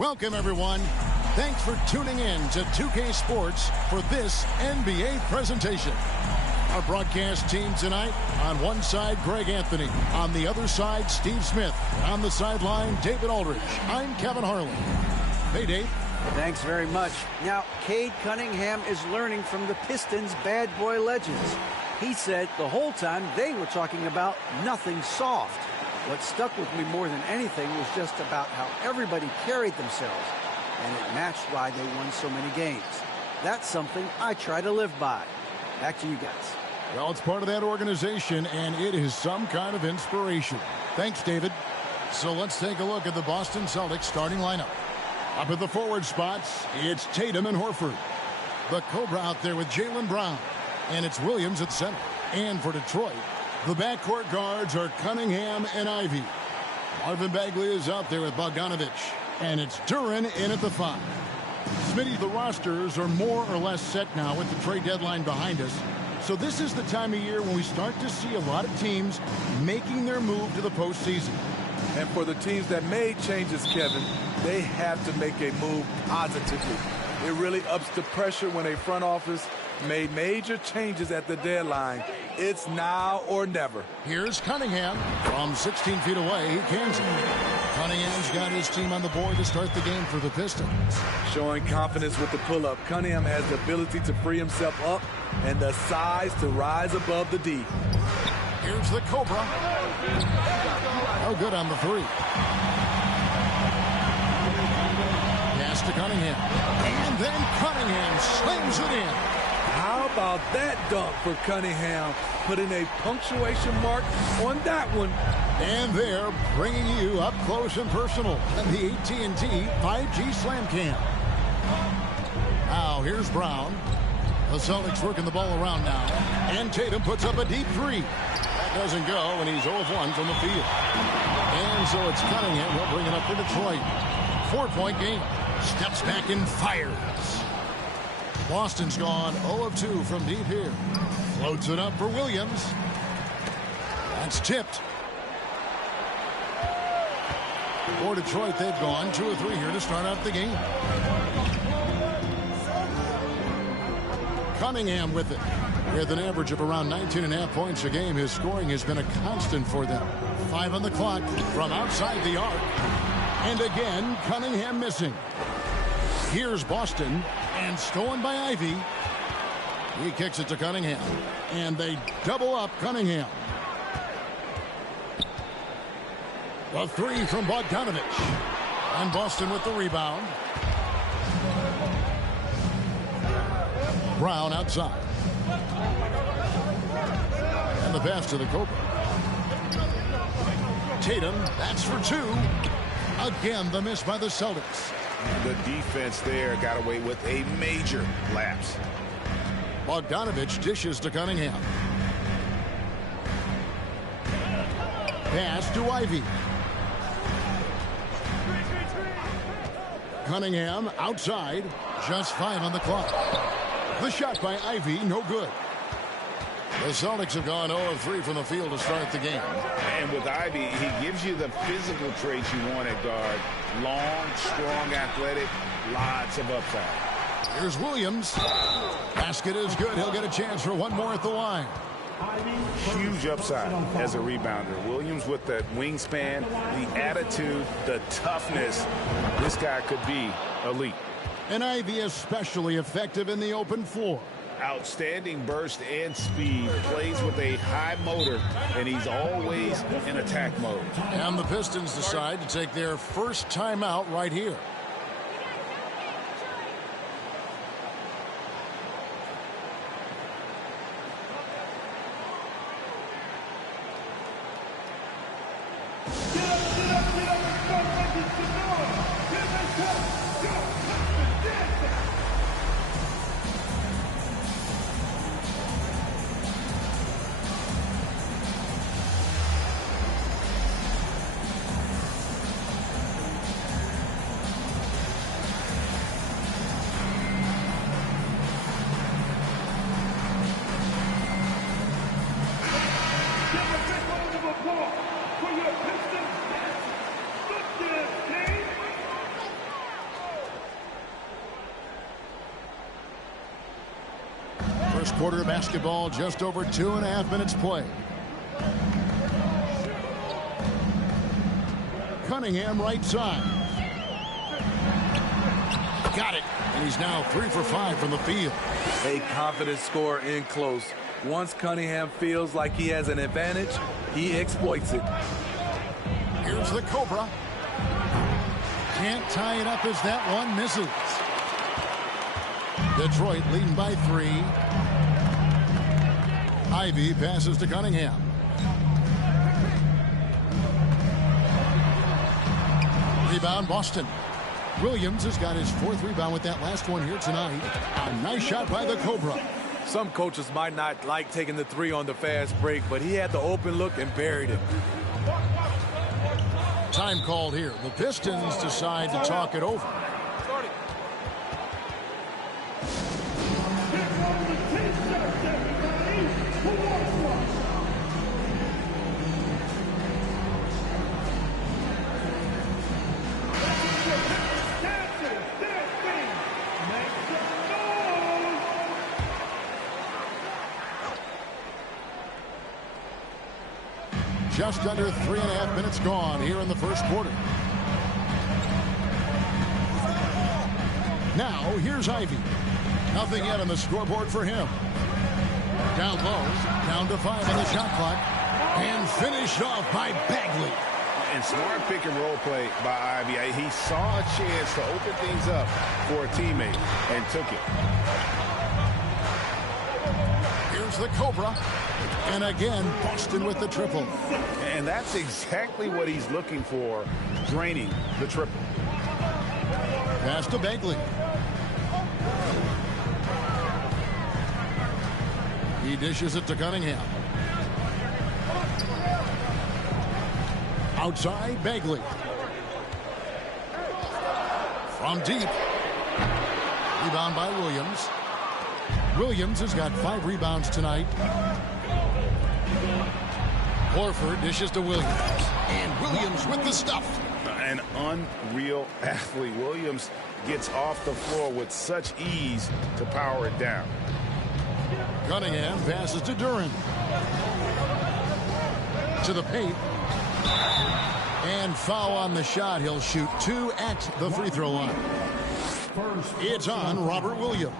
Welcome, everyone. Thanks for tuning in to 2K Sports for this NBA presentation. Our broadcast team tonight, on one side, Greg Anthony. On the other side, Steve Smith. On the sideline, David Aldridge. I'm Kevin Harlan. Hey, Dave. Thanks very much. Now, Cade Cunningham is learning from the Pistons' bad boy legends. He said the whole time they were talking about nothing soft. What stuck with me more than anything was just about how everybody carried themselves, and it matched why they won so many games. That's something I try to live by. Back to you guys. Well, it's part of that organization, and it is some kind of inspiration. Thanks, David. So let's take a look at the Boston Celtics starting lineup. Up at the forward spots, it's Tatum and Horford. The Cobra out there with Jaylen Brown. And it's Williams at center. And for Detroit, the backcourt guards are Cunningham and Ivy. Marvin Bagley is out there with Bogdanovic. And it's Duren in at the 5. Smitty, the rosters are more or less set now with the trade deadline behind us. So this is the time of year when we start to see a lot of teams making their move to the postseason. And for the teams that made changes, Kevin, they have to make a move positively. It really ups the pressure when a front office made major changes at the deadline. It's now or never. Here's Cunningham from 16 feet away. He cans it. Cunningham's got his team on the board to start the game for the Pistons. Showing confidence with the pull-up. Cunningham has the ability to free himself up and the size to rise above the D. Here's the Cobra. No good on the 3. Pass to Cunningham. And then Cunningham slams it in. How about that dunk for Cunningham? Putting a punctuation mark on that one. And they're bringing you up close and personal on the AT&T 5G Slam Cam. Now here's Brown. The Celtics working the ball around now. And Tatum puts up a deep 3. That doesn't go, and he's 0 of 1 from the field. And so it's Cunningham. He'll bring it up for Detroit. 4-point game. Steps back and fires. Boston's gone 0 of 2 from deep here. Floats it up for Williams. That's tipped. For Detroit, they've gone 2 of 3 here to start out the game. Cunningham with it. With an average of around 19.5 points a game, his scoring has been a constant for them. 5 on the clock from outside the arc. And again, Cunningham missing. Here's Boston, and stolen by Ivy. He kicks it to Cunningham, and they double up Cunningham. The 3 from Bogdanovic. And Boston with the rebound. Brown outside. And the pass to the Cobra. Tatum, that's for 2. Again, the miss by the Celtics. The defense there got away with a major lapse. Bogdanovic dishes to Cunningham. Pass to Ivy. Cunningham outside. Just 5 on the clock. The shot by Ivy, no good. The Celtics have gone 0 of 3 from the field to start the game. And with Ivy, he gives you the physical traits you want at guard. Long, strong, athletic, lots of upside. Here's Williams. Basket is good. He'll get a chance for one more at the line. Huge upside as a rebounder. Williams with the wingspan, the attitude, the toughness. This guy could be elite. And Ivy especially effective in the open floor. Outstanding burst and speed, plays with a high motor, and he's always in attack mode. And the Pistons decide to take their first timeout right here. quarter basketball, just over 2.5 minutes play. Cunningham right side. Got it. And he's now 3 for 5 from the field. A confident scorer in close. Once Cunningham feels like he has an advantage, he exploits it. Here's the Cobra. Can't tie it up as that one misses. Detroit leading by 3. Ivy passes to Cunningham. Rebound Boston. Williams has got his 4th rebound with that last one here tonight. A nice shot by the Cobra. Some coaches might not like taking the 3 on the fast break, but he had the open look and buried it. Time called here. The Pistons decide to talk it over. Just under 3.5 minutes gone here in the first quarter. Now, here's Ivy. Nothing yet on the scoreboard for him. Down low, down to 5 on the shot clock. And finished off by Bagley. And smart pick and roll play by Ivy. He saw a chance to open things up for a teammate and took it. Here's the Cobra. And again, Boston with the triple. And that's exactly what he's looking for, draining the triple. Pass to Bagley. He dishes it to Cunningham. Outside, Bagley. From deep. Rebound by Williams. Williams has got 5 rebounds tonight. Horford dishes to Williams. And Williams with the stuff. An unreal athlete. Williams gets off the floor with such ease to power it down. Cunningham passes to Duran. To the paint. And foul on the shot. He'll shoot 2 at the free throw line. It's on Robert Williams.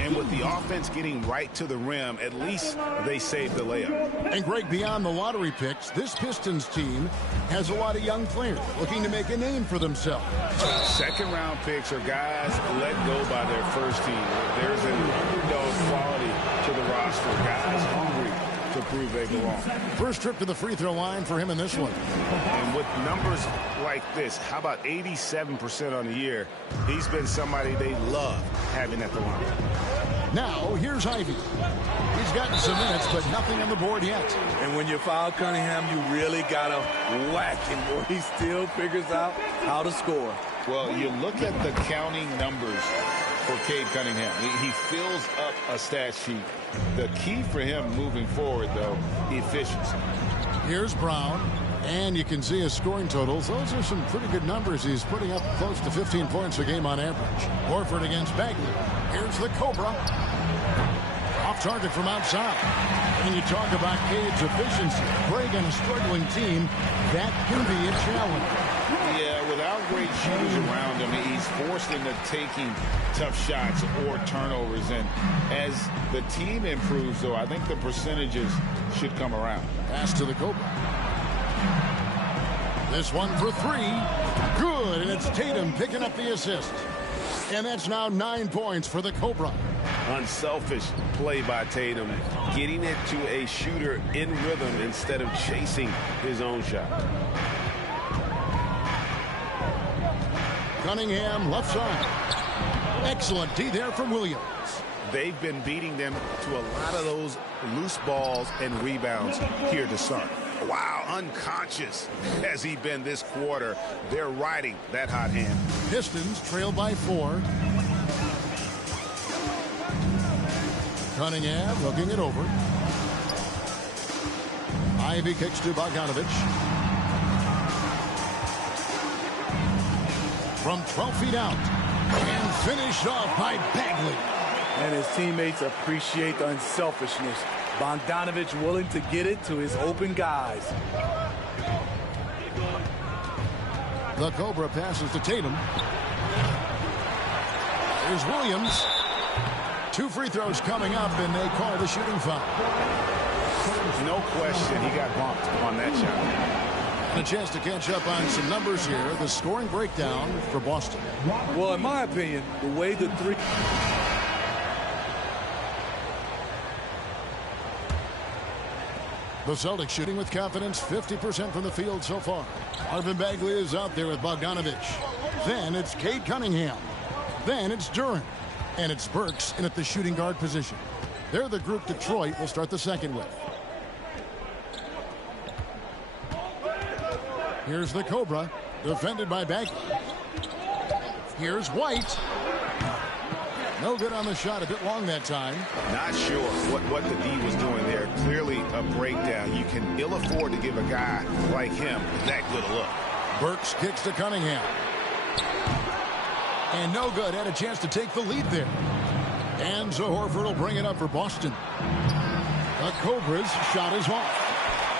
And with the offense getting right to the rim, at least they saved the layup. And Greg, beyond the lottery picks, this Pistons team has a lot of young players looking to make a name for themselves. Second-round picks are guys let go by their first team. There's an underdog quality to the roster. Guys hungry to prove they belong. First trip to the free throw line for him in this one. And with numbers like this, how about 87% on the year? He's been somebody they love having at the line. Now, here's Ivy. He's gotten some minutes, but nothing on the board yet. And when you foul Cunningham, you really got to whack him, or he still figures out how to score. Well, you look at the counting numbers for Cade Cunningham. He fills up a stat sheet. The key for him moving forward, though, efficiency. Here's Brown, and you can see his scoring totals. Those are some pretty good numbers. He's putting up close to 15 points a game on average. Horford against Bagley. Here's the Cobra. Off target from outside. And you talk about Cade's efficiency. Greg on a struggling team, that can be a challenge. Yeah, without great shooters around him, he's forced into taking tough shots or turnovers. And as the team improves, though, I think the percentages should come around. Pass to the Cobra. This one for 3. Good, and it's Tatum picking up the assist. And that's now 9 points for the Cobra. Unselfish play by Tatum, getting it to a shooter in rhythm instead of chasing his own shot. Cunningham left side. Excellent D there from Williams. They've been beating them to a lot of those loose balls and rebounds here to start. Wow, unconscious has he been this quarter. They're riding that hot hand. Pistons trail by 4. Cunningham looking it over. Ivy kicks to Bogdanovich. From 12 feet out. And finished off by Bagley. And his teammates appreciate the unselfishness. Bogdanovich willing to get it to his open guys. The Cobra passes to Tatum. Here's Williams. 2 free throws coming up, and they call the shooting foul. No question he got bumped on that shot. And a chance to catch up on some numbers here. The scoring breakdown for Boston. Well, in my opinion, the way the three... The Celtics shooting with confidence, 50% from the field so far. Marvin Bagley is out there with Bogdanovich. Then it's Cade Cunningham. Then it's Duren. And it's Burks in at the shooting guard position. They're the group Detroit will start the second with. Here's the Cobra, defended by Bagley. Here's White. No good on the shot, a bit long that time. Not sure what the D was doing there. Clearly a breakdown. You can ill afford to give a guy like him that good a look. Burks kicks to Cunningham. And no good. Had a chance to take the lead there. And Horford will bring it up for Boston. The Cobras shot is off.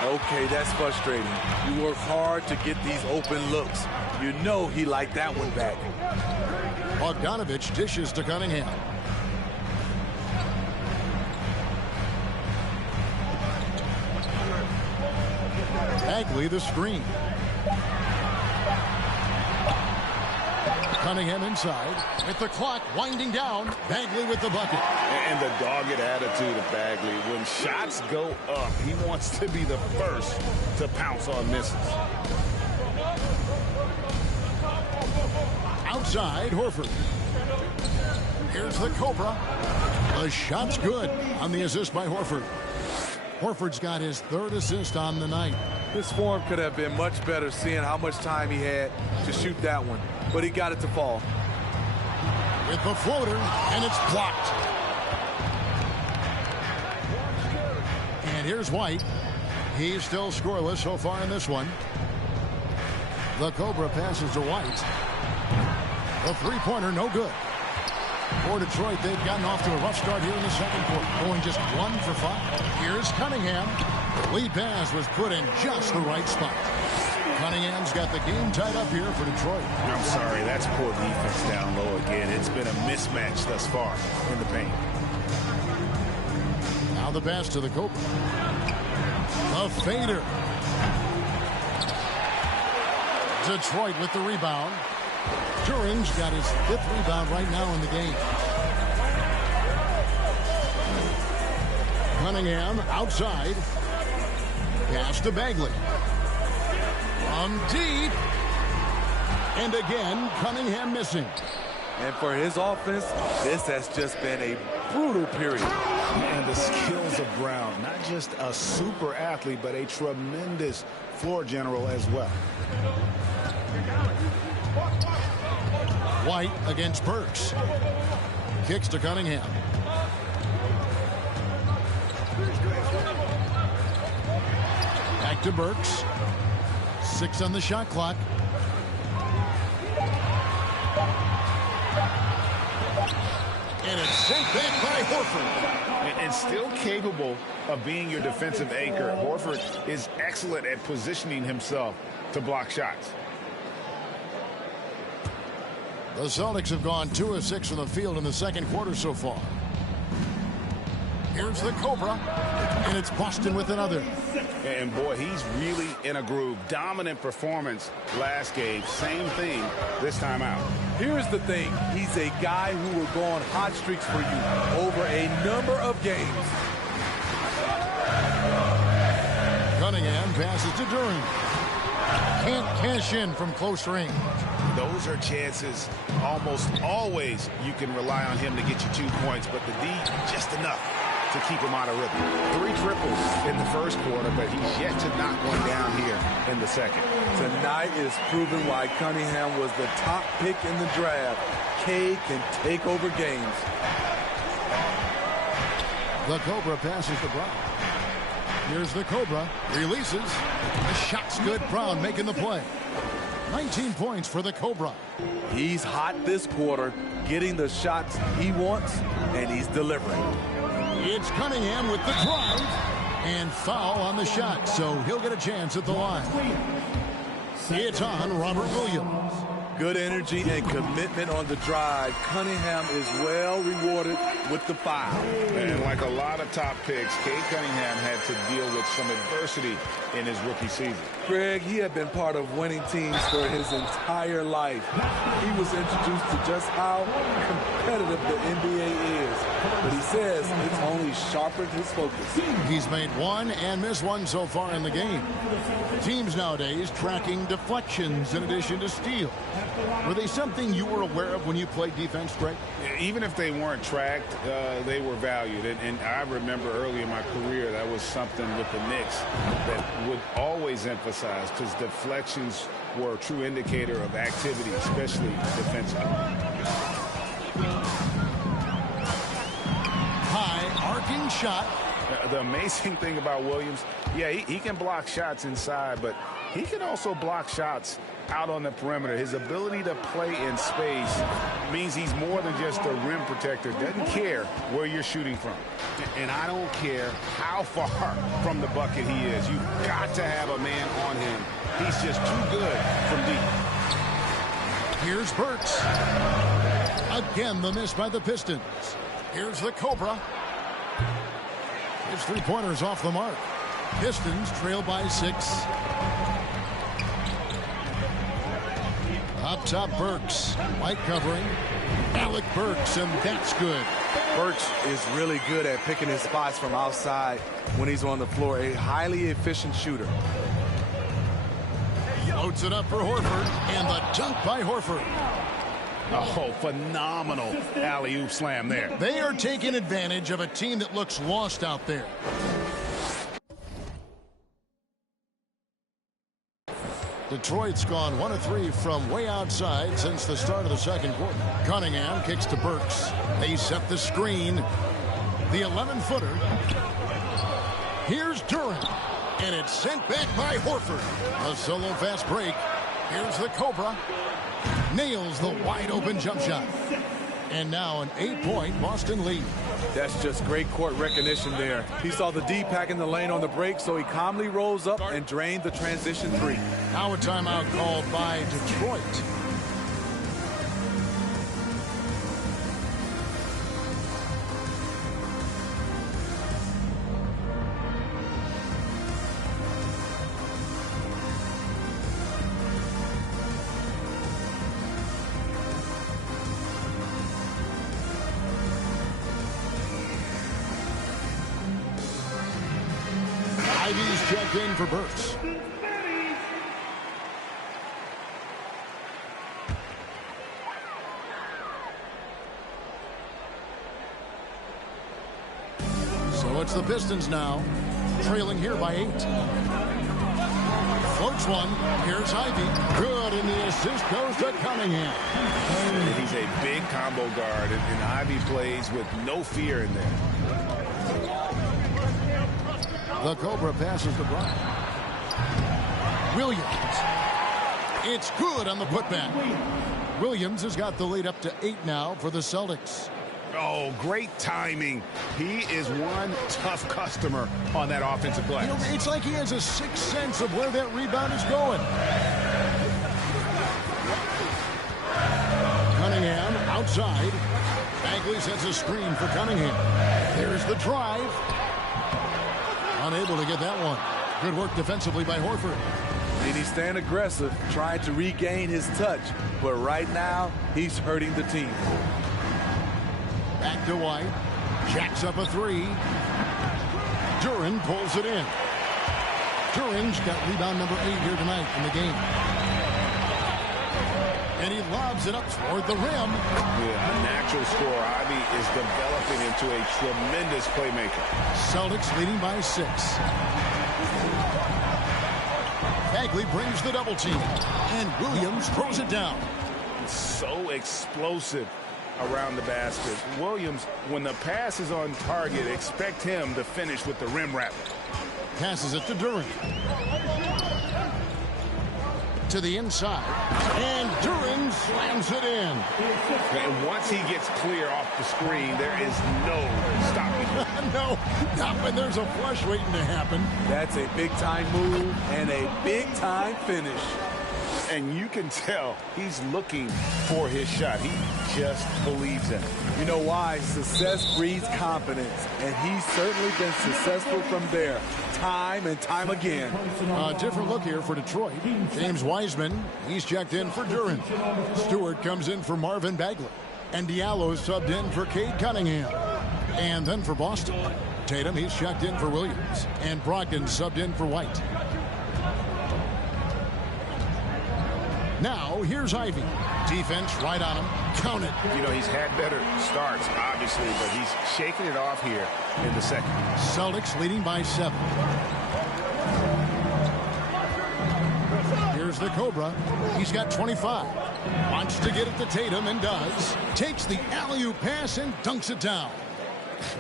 Okay, that's frustrating. You work hard to get these open looks. You know he liked that one back. Bogdanovich dishes to Cunningham. Bagley the screen. Cunningham inside with the clock winding down. Bagley with the bucket. And the dogged attitude of Bagley. When shots go up, he wants to be the first to pounce on misses. Outside, Horford. Here's the Cobra. The shot's good on the assist by Horford. Horford's got his 3rd assist on the night. His form could have been much better seeing how much time he had to shoot that one, but he got it to fall. With the floater, and it's blocked. And here's White. He's still scoreless so far in this one. The Cobra passes to White. The three-pointer, no good. For Detroit, they've gotten off to a rough start here in the second quarter, going just 1 for 5. Here's Cunningham. The lead pass was put in just the right spot. Cunningham's got the game tied up here for Detroit. I'm sorry, that's poor defense down low again. It's been a mismatch thus far in the paint. Now the pass to the Cobra. The fader. Detroit with the rebound. Duren's got his 5th rebound right now in the game. Cunningham outside. Pass to Bagley. From deep. And again, Cunningham missing. And for his offense, this has just been a brutal period. And the skills of Brown, not just a super athlete, but a tremendous floor general as well. White against Burks. Kicks to Cunningham. Back to Burks. 6 on the shot clock. And it's sent back by Horford. And still capable of being your defensive anchor. Horford is excellent at positioning himself to block shots. The Celtics have gone 2 of 6 from the field in the second quarter so far. Here's the Cobra, and it's Boston with another. And boy, he's really in a groove. Dominant performance last game. Same thing this time out. Here's the thing. He's a guy who will go on hot streaks for you over a number of games. Cunningham passes to Duren. Can't cash in from close range. Those are chances almost always you can rely on him to get you 2 points, but the D just enough to keep him out of rhythm. 3 triples in the first quarter, but he's yet to knock one down here in the second. Tonight is proving why Cunningham was the top pick in the draft. Cade can take over games. The Cobra passes to Brown. Here's the Cobra. Releases. The shot's good. Brown making the play. 19 points for the Cobra. He's hot this quarter, getting the shots he wants, and he's delivering. It's Cunningham with the drive, and foul on the shot, so he'll get a chance at the line. It's on Robert Williams. Good energy and commitment on the drive. Cunningham is well rewarded with the foul. And like a lot of top picks, Cade Cunningham had to deal with some adversity in his rookie season. Greg, he had been part of winning teams for his entire life. He was introduced to just how competitive the NBA is. But he says it's only sharpened his focus. He's made one and missed one so far in the game. Teams nowadays tracking deflections in addition to steals. Were they something you were aware of when you played defense, Greg? Even if they weren't tracked, they were valued. And I remember early in my career, that was something with the Knicks that would always emphasize, because deflections were a true indicator of activity, especially defensively. High arcing shot. The amazing thing about Williams, yeah, he can block shots inside, but he can also block shots out on the perimeter. His ability to play in space means he's more than just a rim protector. Doesn't care where you're shooting from. And I don't care how far from the bucket he is. You've got to have a man on him. He's just too good from deep. Here's Burks. Again, the miss by the Pistons. Here's the Cobra. His three-pointers off the mark. Pistons trail by 6. Up top, Burks. White covering. Alec Burks, and that's good. Burks is really good at picking his spots from outside when he's on the floor. A highly efficient shooter. Floats it up for Horford, and the dunk by Horford. Oh, phenomenal alley-oop slam there. They are taking advantage of a team that looks lost out there. Detroit's gone 1 of 3 from way outside since the start of the second quarter. Cunningham kicks to Burks. They set the screen. The 11-footer. Here's Durant. And it's sent back by Horford. A solo fast break. Here's the Cobra. Nails the wide-open jump shot. And now an 8-point Boston lead. That's just great court recognition there. He saw the D pack in the lane on the break, so he calmly rose up and drained the transition 3. Now a timeout called by Detroit. Ivy's checked in for Burks. So it's the Pistons now, trailing here by 8. Floats one. Here's Ivy. Good, and the assist goes to Cunningham. He's a big combo guard, and Ivy plays with no fear in there. The Cobra passes to Bryant. Williams. It's good on the putback. Williams has got the lead up to 8 now for the Celtics. Oh, great timing. He is one tough customer on that offensive glass. You know, it's like he has a sixth sense of where that rebound is going. Cunningham outside. Bagley sets a screen for Cunningham. There's the drive. Unable to get that one. Good work defensively by Horford. And he's staying aggressive, trying to regain his touch. But right now, he's hurting the team. Back to White. Jacks up a 3. Duran pulls it in. Duran's got rebound number 8 here tonight in the game. And he lobs it up toward the rim. Yeah, a natural scorer. Ivy is developing into a tremendous playmaker. Celtics leading by 6. Bagley brings the double team. And Williams throws it down. So explosive around the basket. Williams, when the pass is on target, expect him to finish with the rim wrap. Passes it to Duran. to the inside, and Duran slams it in. And once he gets clear off the screen, there is no stopping him. No, not when there's a flush waiting to happen. That's a big-time move and a big-time finish. And you can tell he's looking for his shot. He just believes in it. You know why? Success breeds confidence, and he's certainly been successful from there, time and time again. A different look here for Detroit. James Wiseman, he's checked in for Duran. Stewart comes in for Marvin Bagley. And Diallo subbed in for Cade Cunningham. And then for Boston, Tatum, he's checked in for Williams. And Brogdon subbed in for White. Now, here's Ivy. Defense right on him. Count it. You know, he's had better starts, obviously, but he's shaking it off here in the second. Celtics leading by 7. Here's the Cobra. He's got 25. Wants to get it to Tatum and does. Takes the alley-oop pass and dunks it down.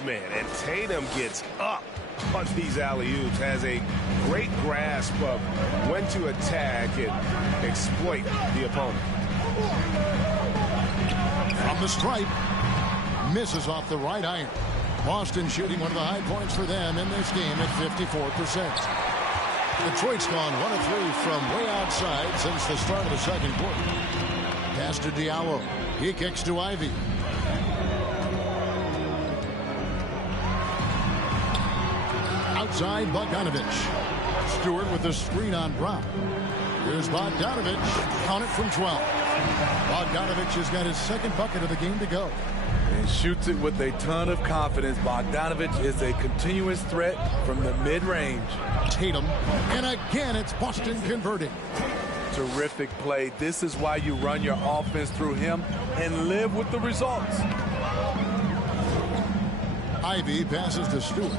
Man, and Tatum gets up on these alley-oops, has a great grasp of when to attack and exploit the opponent. From the stripe, misses off the right iron. Boston shooting one of the high points for them in this game at 54%. Detroit's gone 1 of 3 from way outside since the start of the second quarter. Pass to Diallo. He kicks to Ivy. Outside, Bogdanovich. Stewart with the screen on Brown. Here's Bogdanovich. Count it from 12. Bogdanovich has got his second bucket of the game to go. And shoots it with a ton of confidence. Bogdanovich is a continuous threat from the mid-range. Tatum. And again, it's Boston converting. Terrific play. This is why you run your offense through him and live with the results. Ivy passes to Stewart.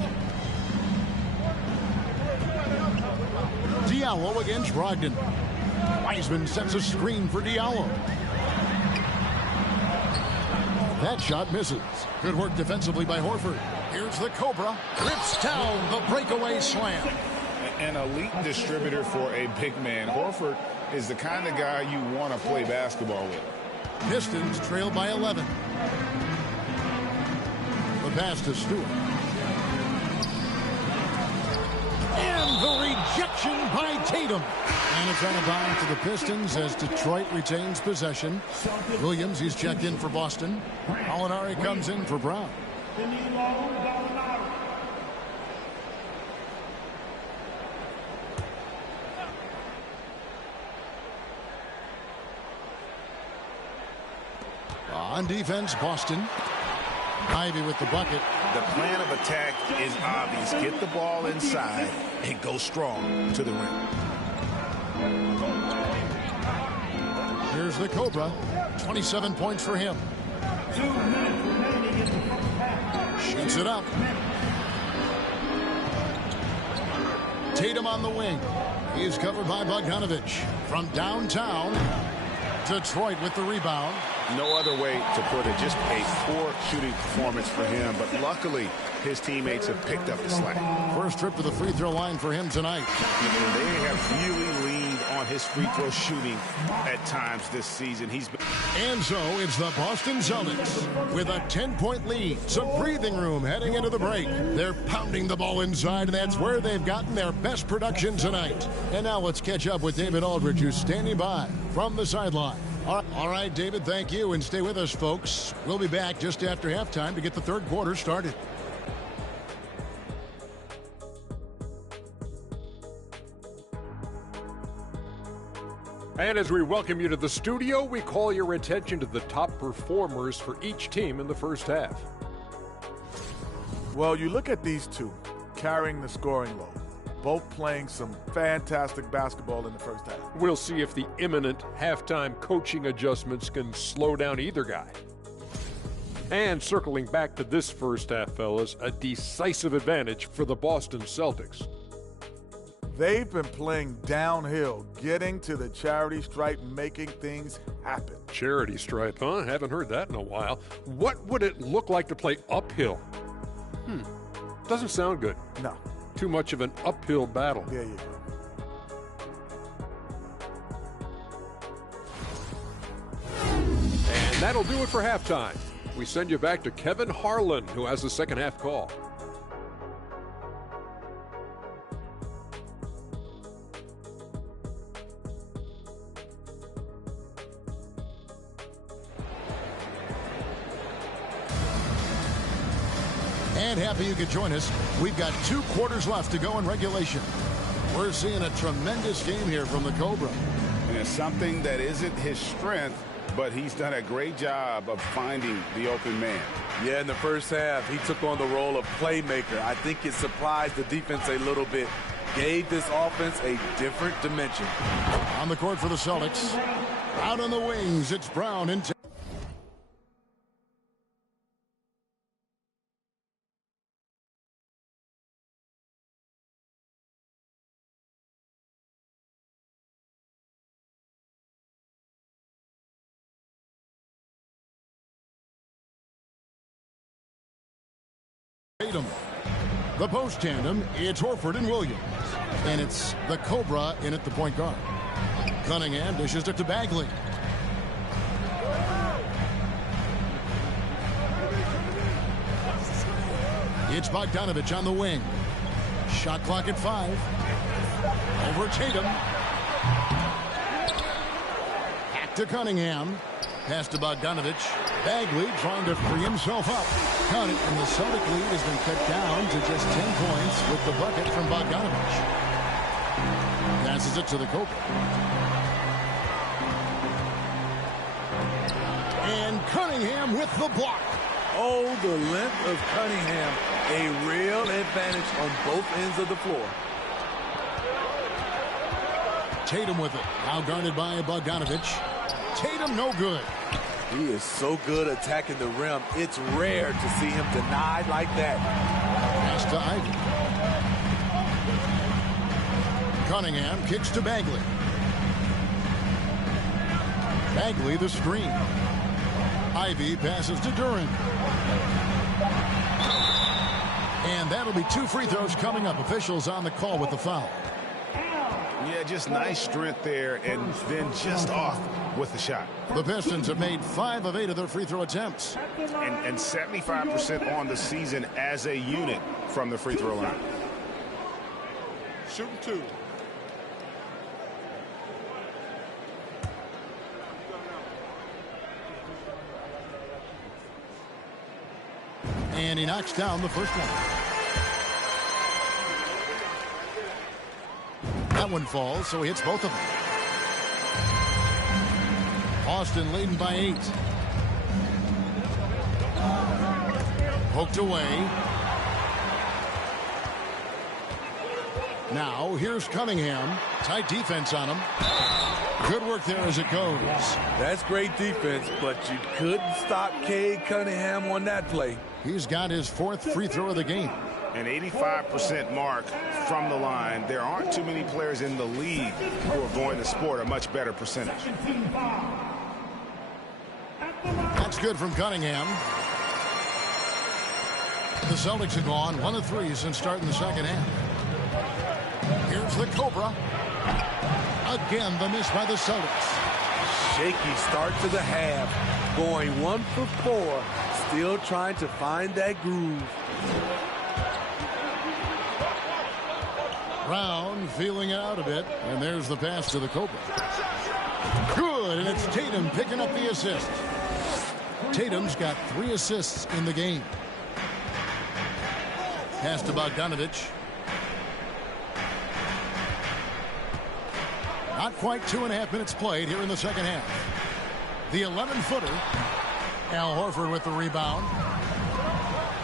Diallo against Brogdon. Wiseman sets a screen for Diallo. That shot misses. Good work defensively by Horford. Here's the Cobra. Rips down the breakaway slam. An elite distributor for a big man. Horford is the kind of guy you want to play basketball with. Pistons trail by 11. The pass to Stewart. And the rejection by Tatum. And it's out of bounds to the Pistons as Detroit retains possession. Williams, he's checked in for Boston. Alinari comes in for Brown. On defense, Boston. Ivy with the bucket. The plan of attack is obvious. Get the ball inside and go strong to the rim. Here's the Cobra. 27 points for him. Shoots it up. Tatum on the wing. He is covered by Bogdanovich. From downtown, Detroit with the rebound. No other way to put it. Just a poor shooting performance for him. But luckily, his teammates have picked up the slack. First trip to the free throw line for him tonight. And they have really leaned on his free throw shooting at times this season. And so it's the Boston Celtics with a 10-point lead. Some breathing room heading into the break. They're pounding the ball inside, and that's where they've gotten their best production tonight. And now let's catch up with David Aldridge, who's standing by from the sideline. All right, David, thank you, and stay with us, folks. We'll be back just after halftime to get the third quarter started. And as we welcome you to the studio, we call your attention to the top performers for each team in the first half. Well, you look at these two carrying the scoring load, both playing some fantastic basketball in the first half. We'll see if the imminent halftime coaching adjustments can slow down either guy. And circling back to this first half, fellas, a decisive advantage for the Boston Celtics. They've been playing downhill, getting to the charity stripe, making things happen. Charity stripe, huh? Haven't heard that in a while. What would it look like to play uphill? Doesn't sound good. No. Too much of an uphill battle. There you go. that'll do it for halftime. We send you back to Kevin Harlan, who has the second half call. And happy you could join us. We've got 2 quarters left to go in regulation. We're seeing a tremendous game here from the Cobra. And it's something that isn't his strength, but he's done a great job of finding the open man. Yeah, in the first half, he took on the role of playmaker. I think it surprised the defense a little bit. Gave this offense a different dimension. On the court for the Celtics. Out on the wings, it's Brown and Tatum. The post tandem, it's Horford and Williams. And it's the Cobra in at the point guard. Cunningham dishes it to Bagley. It's Bogdanovich on the wing. Shot clock at 5. Over Tatum. Back to Cunningham. Pass to Bogdanovich. Bagley trying to free himself up. Count it, and the Celtic lead has been cut down to just 10 points with the bucket from Bogdanovich. Passes it to the Cobra. And Cunningham with the block. Oh, the length of Cunningham. A real advantage on both ends of the floor. Tatum with it. Now guarded by Bogdanovich. Tatum no good. He is so good attacking the rim. It's rare to see him denied like that. Pass to Ivy. Cunningham kicks to Bagley. Bagley the screen. Ivy passes to Duran. And that'll be 2 free throws coming up. Officials on the call with the foul. Yeah, just nice strength there, and then just off with the shot. The Pistons have made 5 of 8 of their free throw attempts. And 75% on the season as a unit from the free throw line. Shooting 2. And he knocks down the first one. That one falls, so he hits both of them. Boston leading by 8. Poked away. Now here's Cunningham. Tight defense on him. Good work there as it goes. That's great defense, but you couldn't stop Cade Cunningham on that play. He's got his 4th free throw of the game. An 85% mark from the line. There aren't too many players in the league who are going to sport a much better percentage. That's good from Cunningham. The Celtics have gone 1 of 3 since starting the second half. Here's the Cobra. Again, the miss by the Celtics. Shaky start to the half. Going 1 for 4. Still trying to find that groove. Brown feeling it out a bit, and there's the pass to the Cobra. Good, and it's Tatum picking up the assist. Tatum's got 3 assists in the game. Pass to Bogdanovich. Not quite 2.5 minutes played here in the second half. The 11-footer. Al Horford with the rebound.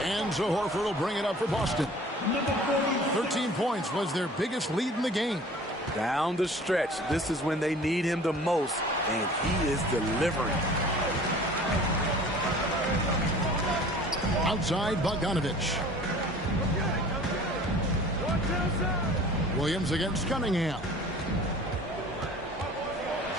And so Horford will bring it up for Boston. 13 points was their biggest lead in the game. Down the stretch, this is when they need him the most, and he is delivering. Outside Bogdanovich. Williams against Cunningham.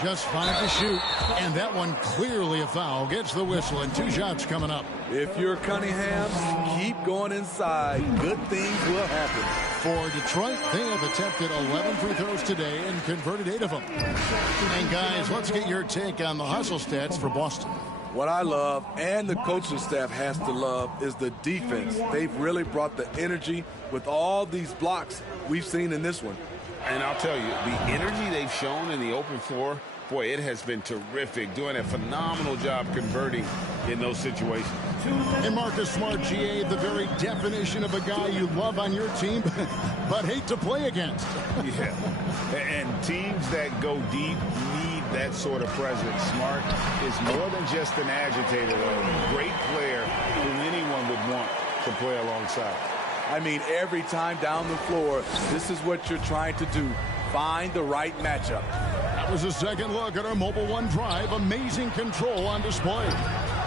Just 5 to shoot, and that one clearly a foul. Gets the whistle, and 2 shots coming up. If you're Cunningham, keep going inside. Good things will happen. For Detroit, they have attempted 11 free throws today and converted 8 of them. And guys, let's get your take on the hustle stats for Boston. What I love, and the coaching staff has to love, is the defense. They've really brought the energy with all these blocks we've seen in this one. And I'll tell you, the energy they've shown in the open floor, boy, it has been terrific, doing a phenomenal job converting in those situations. And Marcus Smart, GA, the very definition of a guy you love on your team, but hate to play against. Yeah, and teams that go deep need that sort of presence. Smart is more than just an agitator, a great player who anyone would want to play alongside. I mean, every time down the floor, this is what you're trying to do. Find the right matchup. That was a second look at our Mobile One drive. Amazing control on display.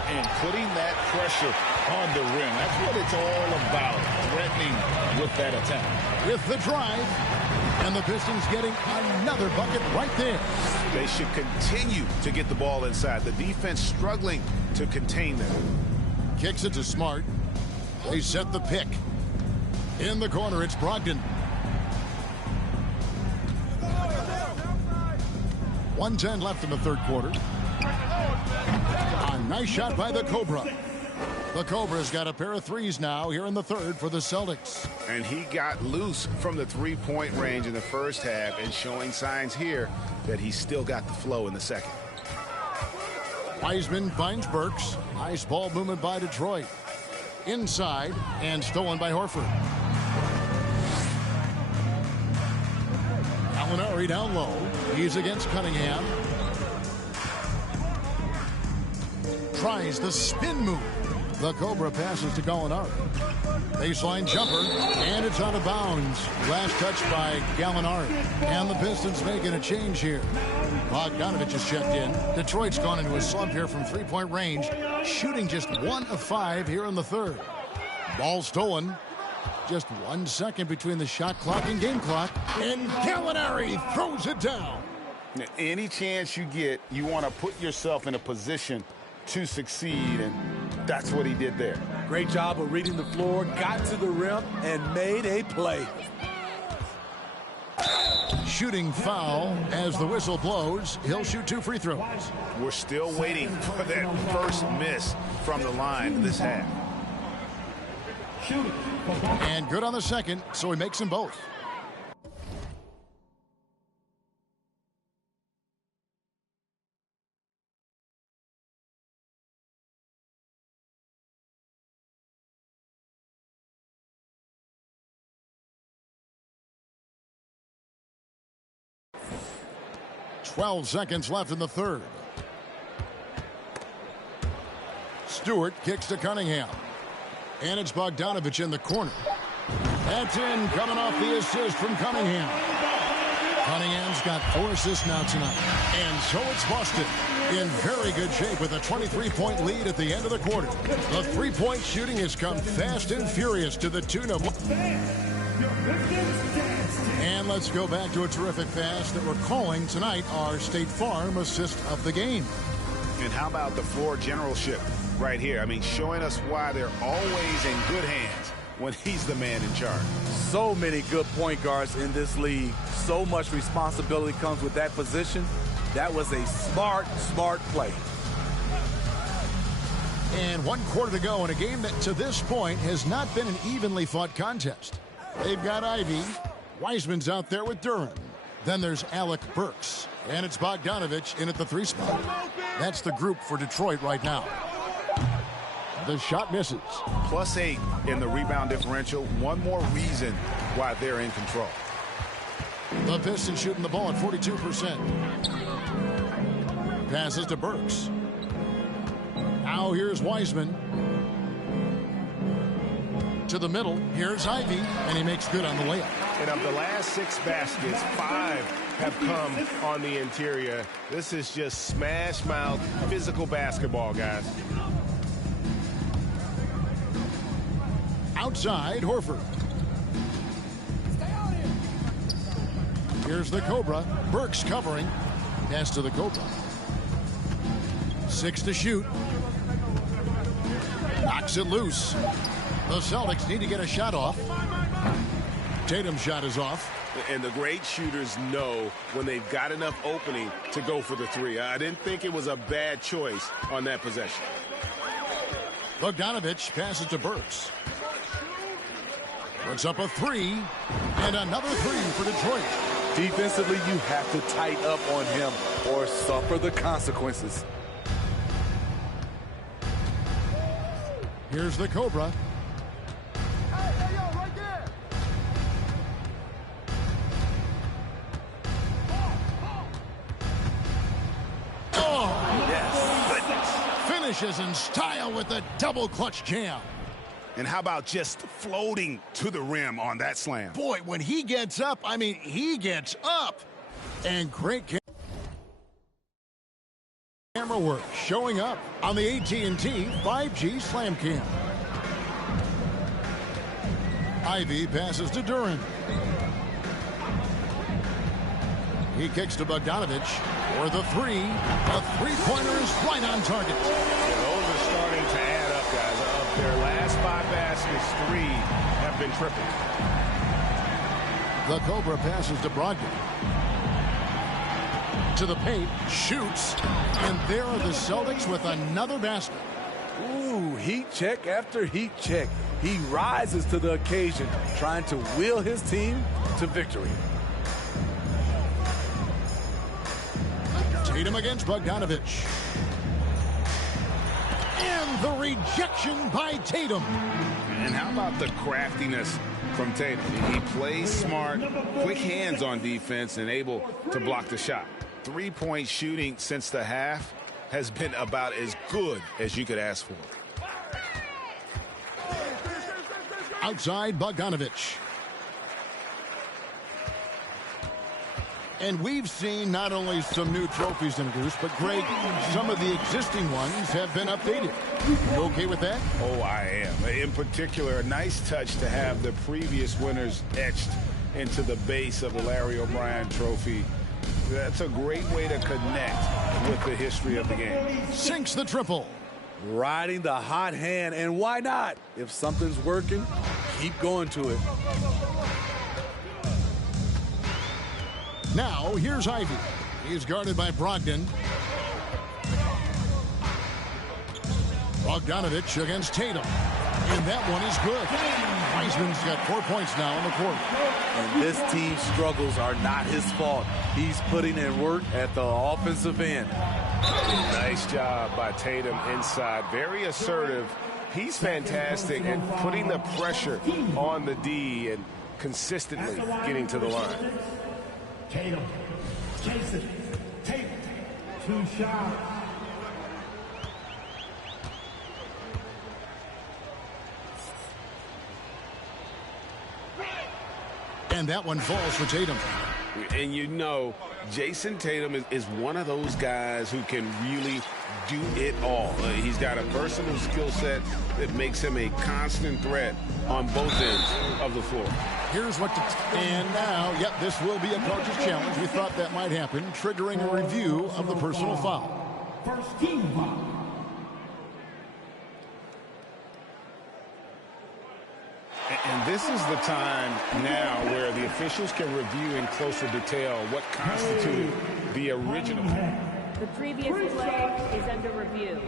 And putting that pressure on the rim. That's what it's all about, threatening with that attack. With the drive, and the Pistons getting another bucket right there. They should continue to get the ball inside. The defense struggling to contain them. Kicks it to Smart. They set the pick. In the corner, it's Brogdon. 1:10 left in the third quarter. A nice shot by the Cobra. The Cobra's got a pair of threes now here in the third for the Celtics. And he got loose from the three-point range in the first half and showing signs here that he's still got the flow in the second. Wiseman finds Burks. Nice ball movement by Detroit. Inside and stolen by Horford. Gallinari down low. He's against Cunningham. Tries the spin move. The Cobra passes to Gallinari. Baseline jumper, and it's out of bounds. Last touch by Gallinari. And the Pistons making a change here. Bogdanovich is checked in. Detroit's gone into a slump here from three-point range, shooting just 1 of 5 here in the third. Ball stolen. Just 1 second between the shot clock and game clock. And Gallinari throws it down. Now, any chance you get, you want to put yourself in a position to succeed, and that's what he did there. Great job of reading the floor, got to the rim, and made a play. Shooting foul as the whistle blows. He'll shoot 2 free throws. We're still waiting for that first miss from the line this half. And good on the second, so he makes them both. .12 seconds left in the third. Stewart kicks to Cunningham. And it's Bogdanovich in the corner. That's in, coming off the assist from Cunningham. Cunningham's got 4 assists now tonight. And so it's Boston in very good shape with a 23-point lead at the end of the quarter. The three-point shooting has come fast and furious to the tune of... And let's go back to a terrific pass that we're calling tonight our State Farm assist of the game. And how about the floor generalship right here? I mean, showing us why they're always in good hands when he's the man in charge. So many good point guards in this league. So much responsibility comes with that position. That was a smart play. And 1 quarter to go in a game that to this point has not been an evenly fought contest. They've got Ivy. Wiseman's out there with Duran. Then there's Alec Burks. And it's Bogdanovich in at the 3 spot. That's the group for Detroit right now. The shot misses. +8 in the rebound differential. One more reason why they're in control. The Pistons shooting the ball at 42%. Passes to Burks. Now here's Wiseman. To the middle. Here's Ivy. And he makes good on the layup. And of the last 6 baskets, 5 have come on the interior. This is just smash mouth physical basketball, guys. Outside, Horford. Here's the Cobra. Burks covering. Pass to the Cobra. 6 to shoot. Knocks it loose. The Celtics need to get a shot off. Tatum's shot is off. And the great shooters know when they've got enough opening to go for the three. I didn't think it was a bad choice on that possession. Bogdanovich passes to Burks. Puts up a three, and another three for Detroit. Defensively, you have to tighten up on him or suffer the consequences. Here's the Cobra. Oh, yes. Finishes in style with a double clutch jam. And how about just floating to the rim on that slam? Boy, when he gets up, I mean, he gets up. And great camera work showing up on the AT&T 5G Slam Cam. Ivy passes to Duran. He kicks to Bogdanovich for the three. A three-pointer is right on target. Yeah, those are starting to add up, guys. Of their last 5 baskets, 3 have been tripled. The Cobra passes to Brogdon. To the paint, shoots, and there are the Celtics with another basket. Ooh, heat check after heat check. He rises to the occasion, trying to will his team to victory. Tatum against Bogdanovich. And the rejection by Tatum. And how about the craftiness from Tatum? He plays smart, quick hands on defense, and able to block the shot. 3-point shooting since the half has been about as good as you could ask for. Outside Bogdanovich. And we've seen not only some new trophies introduced, but Greg, some of the existing ones have been updated. You okay with that? Oh, I am. In particular, a nice touch to have the previous winners etched into the base of the Larry O'Brien trophy. That's a great way to connect with the history of the game. Sinks the triple. Riding the hot hand, and why not? If something's working, keep going to it. Now, here's Ivy. He's guarded by Brogdon. Bogdanovich against Tatum. And that one is good. Wiseman's got 4 points now in the quarter. And this team's struggles are not his fault. He's putting in work at the offensive end. Nice job by Tatum inside. Very assertive. He's fantastic at putting the pressure on the D and consistently getting to the line. Tatum, Jason, Tatum, 2 shots. And that one falls for Tatum. And you know, Jason Tatum is one of those guys who can really do it all. He's got a personal skill set that makes him a constant threat on both ends of the floor. Here's what to... And now, yep, this will be a coach's challenge. We thought that might happen, triggering a review of the personal foul. First team foul. And this is the time now where the officials can review in closer detail what constituted the original. The previous play is under review.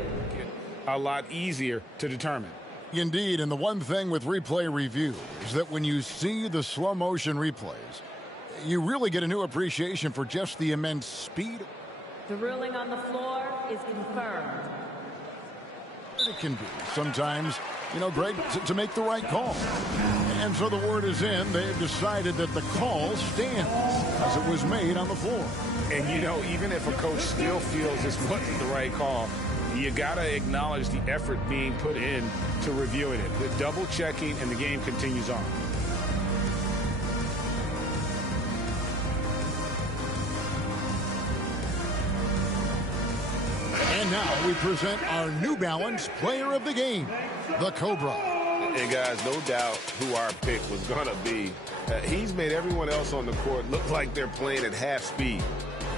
A lot easier to determine. Indeed, and the one thing with replay review is that when you see the slow motion replays, you really get a new appreciation for just the immense speed. The ruling on the floor is confirmed. It can be sometimes, you know, Greg, to make the right call. And so the word is in. They've decided that the call stands as it was made on the floor. And, you know, even if a coach still feels this wasn't the right call, you got to acknowledge the effort being put in to reviewing it. The double checking, and the game continues on. And now we present our New Balance player of the game, the Cobra. And guys, no doubt who our pick was going to be. He's made everyone else on the court look like they're playing at half speed.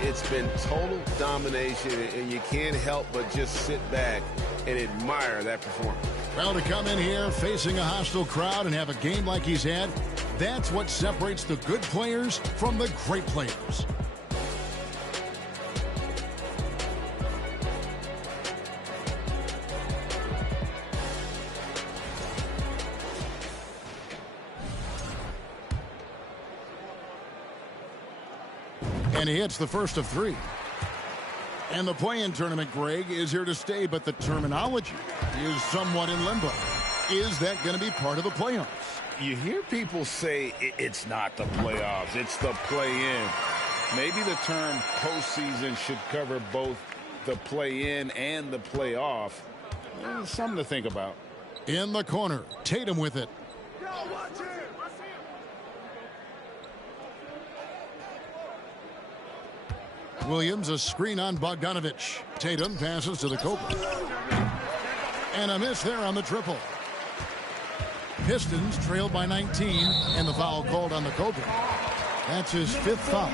It's been total domination, and you can't help but just sit back and admire that performance. Well, to come in here facing a hostile crowd and have a game like he's had, that's what separates the good players from the great players. And he hits the first of three. And the play-in tournament, Greg, is here to stay, but the terminology is somewhat in limbo. Is that going to be part of the playoffs? You hear people say it's not the playoffs, it's the play-in. Maybe the term postseason should cover both the play-in and the playoff. Something to think about. In the corner, Tatum with it. Williams, a screen on Bogdanovich. Tatum passes to the Cobra. And a miss there on the triple. Pistons trailed by 19, and the foul called on the Cobra. That's his fifth foul.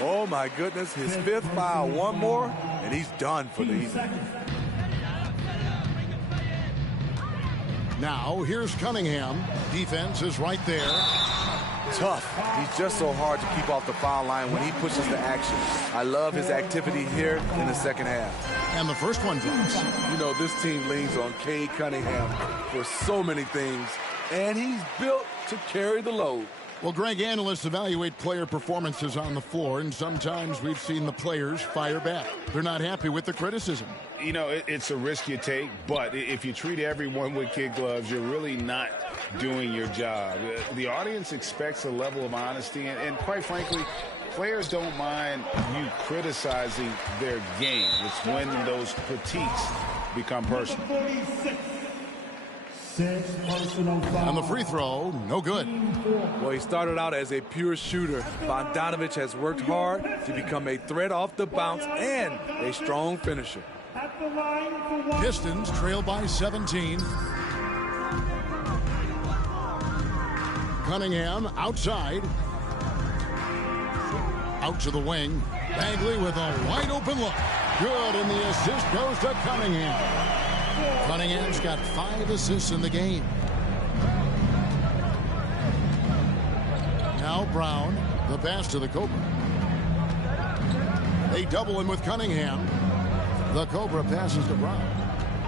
Oh, my goodness, his fifth foul. One more, and he's done for the evening. Now, here's Cunningham. Defense is right there. Tough. He's just so hard to keep off the foul line when he pushes the action. I love his activity here in the second half. And the first one drops. You know, this team leans on Cade Cunningham for so many things, and he's built to carry the load. Well, Greg, analysts evaluate player performances on the floor, and sometimes we've seen the players fire back. They're not happy with the criticism. You know, it's a risk you take, but if you treat everyone with kid gloves, you're really not doing your job. The audience expects a level of honesty, and quite frankly, players don't mind you criticizing their game. It's when those critiques become personal. On the free throw, no good. Well, he started out as a pure shooter. Bogdanovich has worked hard to become a threat off the bounce and a strong finisher. Pistons trail by 17. Cunningham outside. Out to the wing. Bagley with a wide open look. Good, and the assist goes to Cunningham. Cunningham's got 5 assists in the game. Now Brown, the pass to the Cobra. They double him with Cunningham. The Cobra passes to Brown.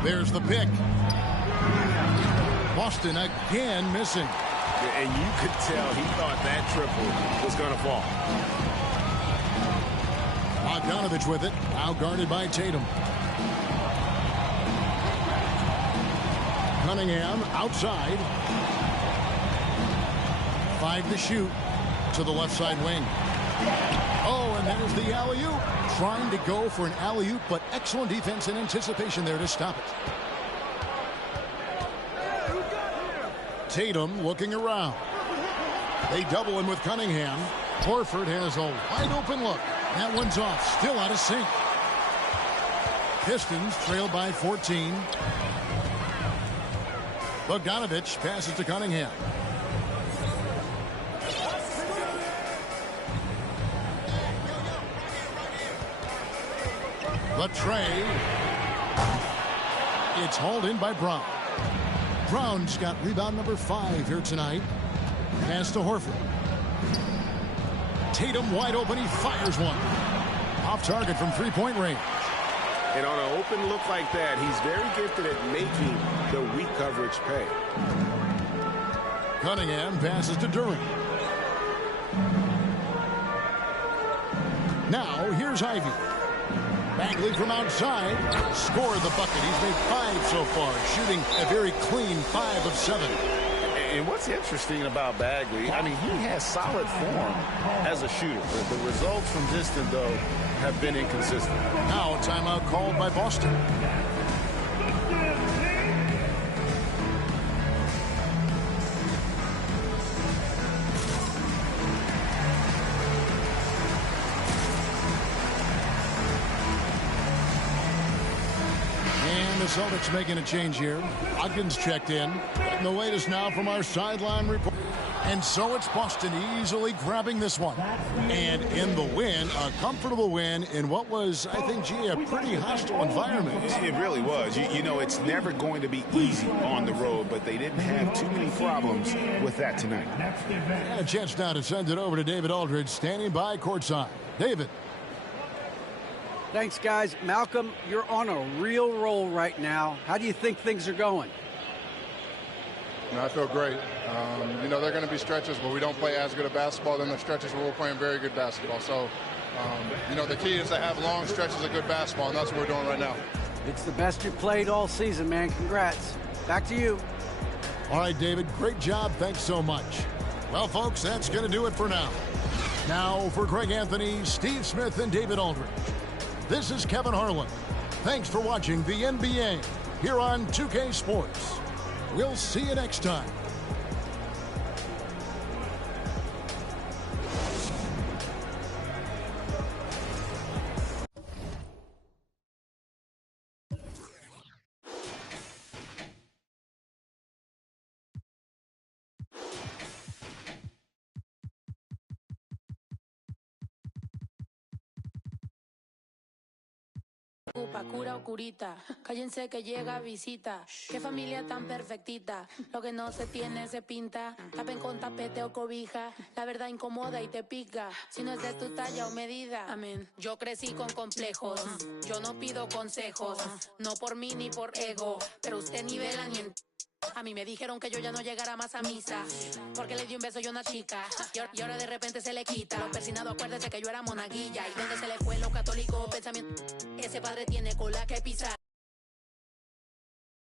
There's the pick. Boston again missing. And you could tell he thought that triple was going to fall. Bogdanovich with it, now guarded by Tatum. Cunningham outside. 5 to shoot to the left side wing. Oh, and there's the alley-oop. Trying to go for an alley-oop, but excellent defense and anticipation there to stop it. Tatum looking around. They double him with Cunningham. Horford has a wide open look. That one's off, still out of sync. Pistons trail by 14. Bogdanovich passes to Cunningham. The tray. It's hauled in by Brown. Brown's got rebound number 5 here tonight. Pass to Horford. Tatum wide open. He fires one. Off target from three-point range. And on an open look like that, he's very gifted at making the weak coverage pay. Cunningham passes to Durant. Now, here's Ivy. Bagley from outside. Scored the bucket. He's made 5 so far, shooting a very clean 5 of 7. And what's interesting about Bagley, I mean, he has solid form as a shooter. The results from distance, though, have been inconsistent. Now a timeout called by Boston. And the Celtics making a change here. Ogden's checked in. And the latest now from our sideline report. And so it's Boston easily grabbing this one. And in the win, a comfortable win in what was, I think, gee, a pretty hostile environment. It really was. You know, it's never going to be easy on the road, but they didn't have too many problems with that tonight. And a chance now to send it over to David Aldridge, standing by courtside. David. Thanks, guys. Malcolm, you're on a real roll right now. How do you think things are going? I feel great. You know, there are going to be stretches where we don't play as good a basketball, then the stretches where we're playing very good basketball. So, you know, the key is to have long stretches of good basketball, and that's what we're doing right now. It's the best you've played all season, man. Congrats. Back to you. All right, David, great job. Thanks so much. Well, folks, that's going to do it for now. Now, for Greg Anthony, Steve Smith, and David Aldridge, this is Kevin Harlan. Thanks for watching the NBA here on 2K Sports. We'll see you next time. Cura o curita, cállense que llega visita. Qué familia tan perfectita. Lo que no se tiene se pinta. Tapen con tapete o cobija. La verdad incomoda y te pica. Si no es de tu talla o medida. Amén. Yo crecí con complejos. Yo no pido consejos. No por mí ni por ego. Pero usted nivela ni en... A mí me dijeron que yo ya no llegara más a misa porque le di un beso yo a una chica y ahora de repente se le quita. Lo persinado, acuérdese que yo era monaguilla. Y donde se le fue lo católico pensamiento. Ese padre tiene cola que pisar.